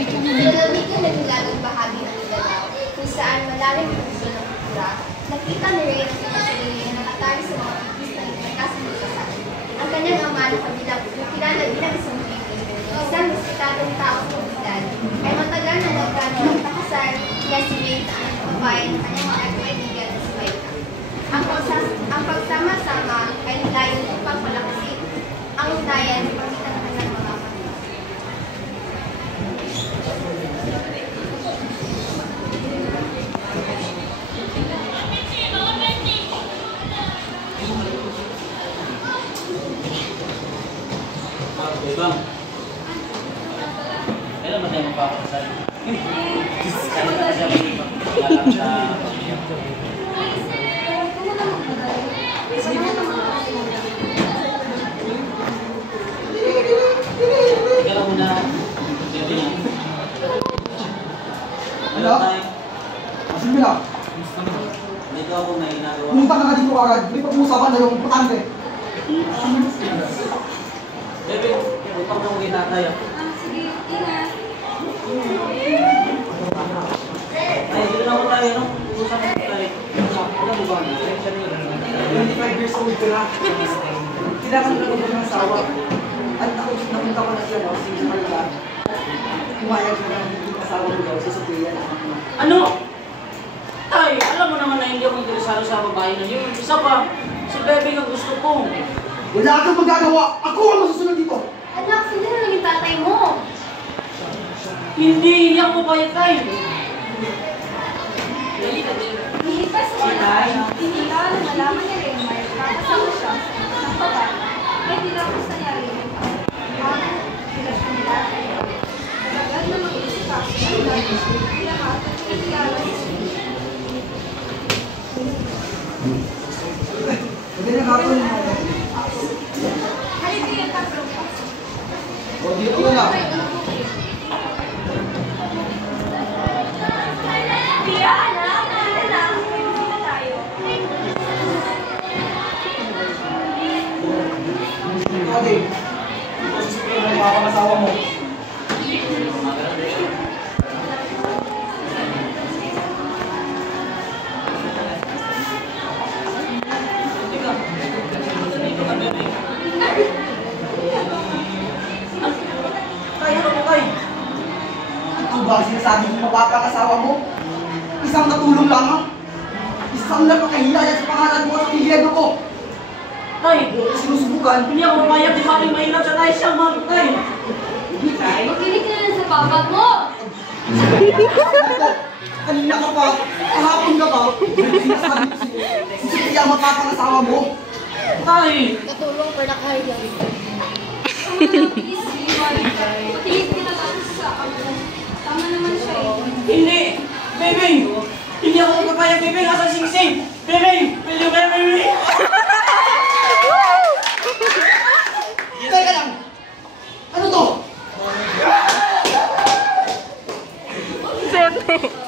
Malamig na naglagang bahagi ng Mindanao, kung saan malalim ang puso ng kultura, nakita ni Rhea ng sarili na nakatali sa mga pipis na nagkasang magkasal. Ang kanyang ama na kilala bilang isang Pilipino, isang respetadong taong komunidad, ay matagal na nagplano ng pakasal niya si Rhea sa anak babae ng kanyang mga kaibigan na si Maika. Ang pagsama-sama ay nilayon upang palakasin ang ugnayan sa pagitan ng kanyang mga kapatid. Bang, kailan ba tayo magpapakasal? Kailan ba tayo magpapakalam sa pamilya? Ika lang muna. Hello? Asin mo lang. Dito ako may ginagawa. Pumunta ka dito agad. May pag-uusapan na yung importante. Bebe, utang na muna tayo. Sige, ingat. Ay, dito na ako tayo, no? Usap na tayo. Alam mo ba? 25 years old ko na. Kailangan ko lang ng asawa. At ako, napunta ko na siya, no? Sige, malala. Umayag ko lang yung asawa ko daw sa Sophia na ako. Ano? Tay, alam mo naman na hindi ako interesado sa babae na yun. Isa pa, si Bebe ang gusto ko. Wala kang magagawa! Ako ang masusunod dito! Anak, sino na naging tatay mo? Hindi ako papayag, Tay. Nilipas ko na. Hindi ka na malaman niya rin, may kakasama siya ng babae. Kaya tinapos na niya rin yung relasyon nila. Agad na mag-iisip ka. Lahat at pinagkala siya. Magandang hapon mo. Halika yung tatlong pa. O, dito ko na. Tia, anak, nakita na. Hindi na tayo. Ate, ito si Sophia na yung asawa mo. Tay, ano mo, Tay? Ang ba sinasabi mo mapapakasawa mo? Isang natulong lamang. Isang napakahilayan sa pangalan mo at pilihan ko. Tay, Sinusubukan. hindi ako papayag di maling mahirap sa tayo siyang mga Tay. Makinig ka na sa babat mo! Kanina ka pa, kahapon ka pa, sinasabi ko sa'yo, si Sophia ang mapapangasawa mo. Tay! Katulong ko na kayo. Makinig ka na lang sa ako. Tama naman siya eh. Hindi! Bebe! Hindi ako papayag, Bebe! Nasa sing-sing! Bebe! Will you marry me? Teka lang! Ano to? Siyempre.